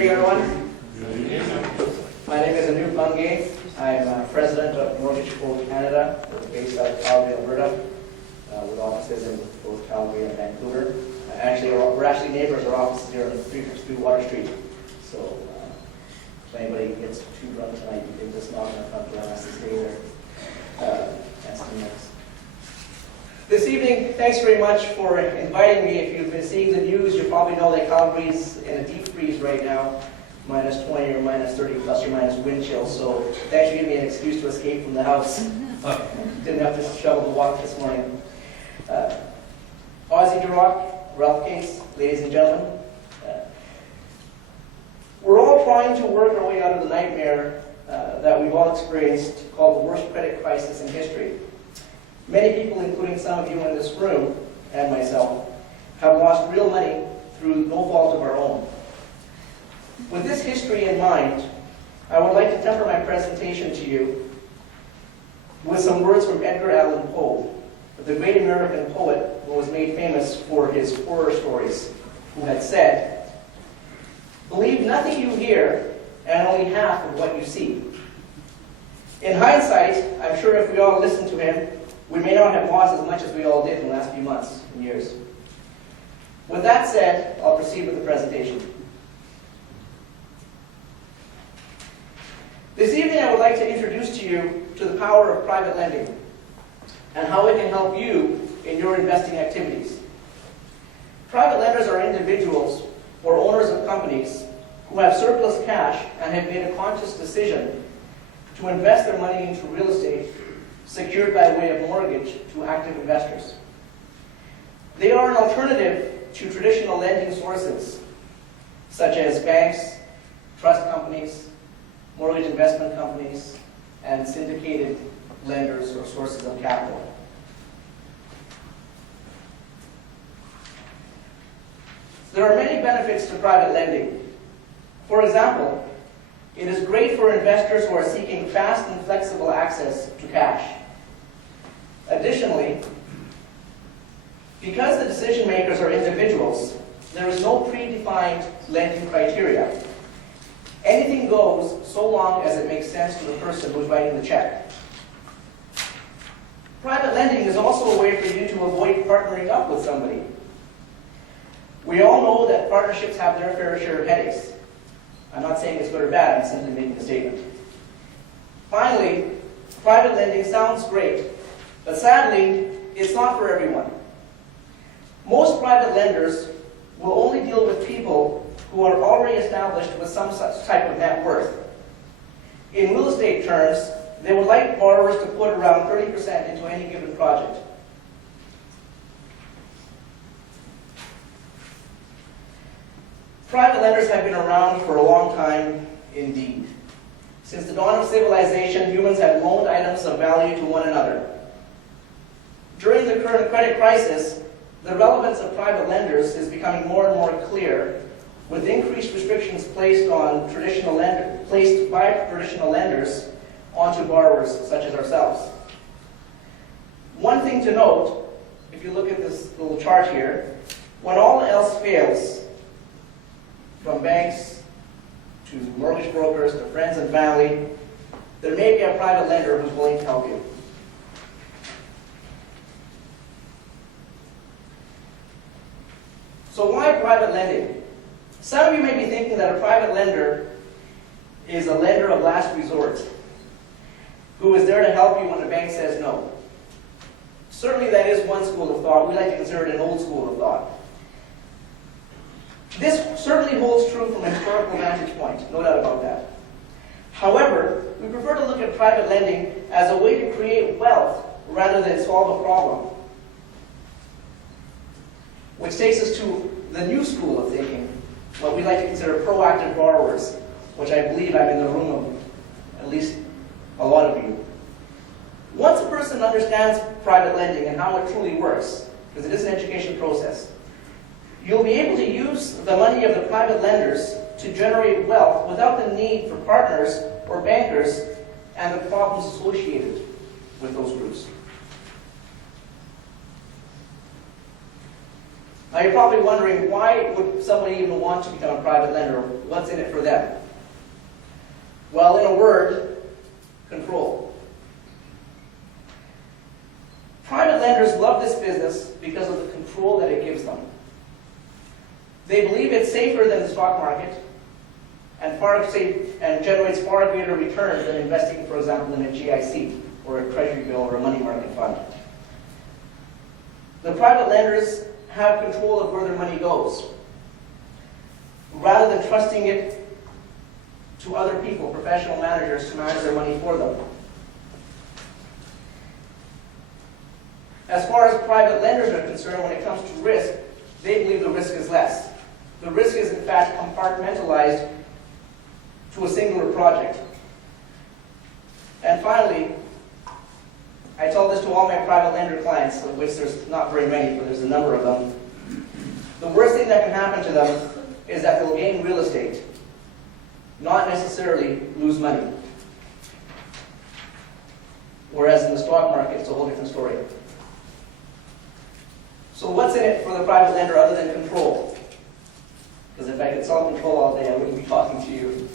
evening, everyone. My name is Anu Pungay. I'm president of Mortgage Quote Canada. We're based out of Calgary, Alberta, with offices in both Calgary and Vancouver. We're actually neighbors. Our office is here on 352 Water Street. So if anybody gets too drunk tonight, you can just knock on the front door and ask to stay there. This evening, thanks very much for inviting me. If you've been seeing the news, you probably know that Calgary's in a deep freeze right now, minus 20 or minus 30 plus or minus wind chill. So thanks for giving me an excuse to escape from the house. Didn't have to shovel the walk this morning. Aussie Duroc, Ralph Case, ladies and gentlemen. We're all trying to work our way out of the nightmare that we've all experienced called the worst credit crisis in history. Many people, including some of you in this room and myself, have lost real money through no fault of our own. With this history in mind, I would like to temper my presentation to you with some words from Edgar Allan Poe, the great American poet who was made famous for his horror stories, who had said, "Believe nothing you hear and only half of what you see." In hindsight, I'm sure if we all listened to him, we may not have lost as much as we all did in the last few months and years. With that said, I'll proceed with the presentation. This evening, I would like to introduce to you to the power of private lending and how it can help you in your investing activities. Private lenders are individuals or owners of companies who have surplus cash and have made a conscious decision to invest their money into real estate secured by way of mortgage to active investors. They are an alternative to traditional lending sources, such as banks, trust companies, mortgage investment companies, and syndicated lenders or sources of capital. There are many benefits to private lending. For example, it is great for investors who are seeking fast and flexible access to cash. Additionally, because the decision makers are individuals, there is no predefined lending criteria. Anything goes so long as it makes sense to the person who's writing the check. Private lending is also a way for you to avoid partnering up with somebody. We all know that partnerships have their fair share of headaches. I'm not saying it's good or bad, I'm simply making a statement. Finally, private lending sounds great, but sadly, it's not for everyone. Most private lenders will only deal with people who are already established with some such type of net worth. In real estate terms, they would like borrowers to put around 30% into any given project. Private lenders have been around for a long time indeed. Since the dawn of civilization, humans have loaned items of value to one another. During the current credit crisis, the relevance of private lenders is becoming more and more clear, with increased restrictions placed by traditional lenders onto borrowers such as ourselves. One thing to note, if you look at this little chart here, when all else fails, from banks to mortgage brokers to friends and family, there may be a private lender who's willing to help you. So why private lending? Some of you may be thinking that a private lender is a lender of last resort, who is there to help you when the bank says no. Certainly that is one school of thought. We like to consider it an old school of thought. This certainly holds true from a historical vantage point, no doubt about that. However, we prefer to look at private lending as a way to create wealth rather than solve a problem. Which takes us to the new school of thinking, what we like to consider proactive borrowers, which I believe I'm in the room of at least a lot of you. Once a person understands private lending and how it truly works, because it is an education process, you'll be able to use the money of the private lenders to generate wealth without the need for partners or bankers and the problems associated with those groups. Now you're probably wondering, why would somebody even want to become a private lender? What's in it for them? Well, in a word, control. Private lenders love this business because of the control that it gives them. They believe it's safer than the stock market and generates far greater returns than investing, for example, in a GIC or a treasury bill or a money market fund. The private lenders have control of where their money goes, rather than trusting it to other people, professional managers, to manage their money for them. As far as private lenders are concerned, when it comes to risk, they believe the risk is less. The risk is, in fact, compartmentalized to a singular project. And finally, I tell this to all my private lender clients, of which there's not very many, but there's a number of them. The worst thing that can happen to them is that they'll gain real estate, not necessarily lose money. Whereas in the stock market, it's a whole different story. So what's in it for the private lender other than control? Because if I could sell control all day, I wouldn't be talking to you.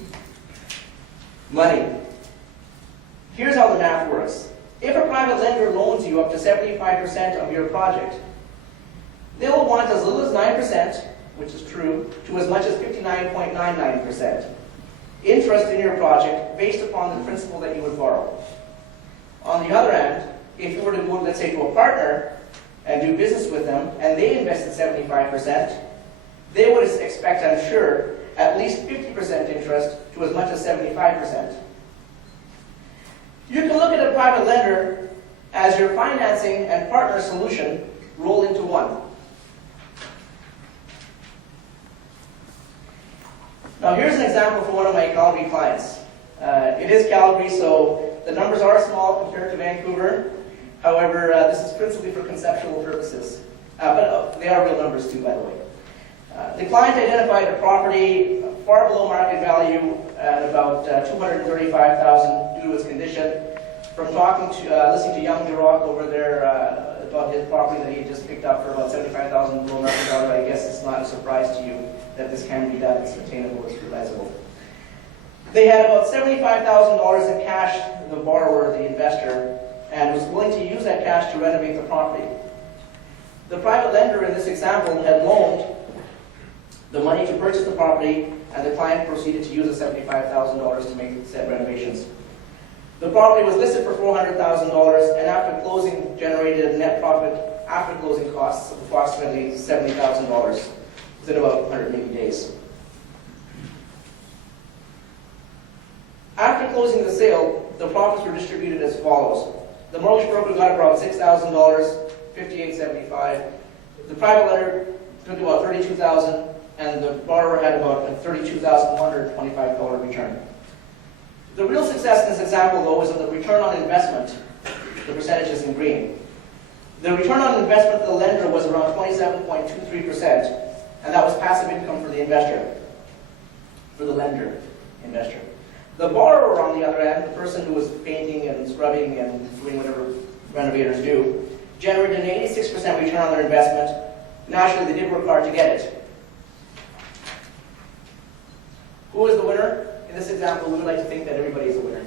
Money. Here's how the math works. If a private lender loans you up to 75% of your project, they will want as little as 9%, which is true, to as much as 59.99% interest in your project based upon the principal that you would borrow. On the other hand, if you were to go, let's say, to a partner and do business with them, and they invested 75%, they would expect, I'm sure, at least 50% interest to as much as 75%. You can look at a private lender as your financing and partner solution roll into one. Now here's an example from one of my Calgary clients. It is Calgary, so the numbers are small compared to Vancouver. However, this is principally for conceptual purposes. But they are real numbers too, by the way. The client identified a property far below market value at about $235,000 due to its condition. From talking to, listening to young Duroc over there about his property that he had just picked up for about $75,000 below market value, I guess it's not a surprise to you that this can be done. It's attainable, it's realizable. They had about $75,000 in cash, the borrower, the investor, and was willing to use that cash to renovate the property. The private lender in this example had loaned the money to purchase the property, and the client proceeded to use the $75,000 to make said renovations. The property was listed for $400,000, and after closing generated a net profit after closing costs of approximately $70,000 within about 180 days. After closing the sale, the profits were distributed as follows. The mortgage broker got about $6,000, $58.75. The private lender took about $32,000, and the borrower had about a $32,125 return. The real success in this example, though, is in the return on investment. The percentage is in green. The return on investment for the lender was around 27.23%, and that was passive income for the investor, for the lender, investor. The borrower, on the other hand, the person who was painting and scrubbing and doing whatever renovators do, generated an 86% return on their investment. Naturally, they did work hard to get it. Who is the winner? In this example, we would like to think that everybody is a winner.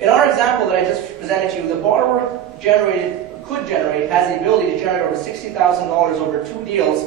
In our example that I just presented to you, the borrower has the ability to generate over $60,000 over 2 deals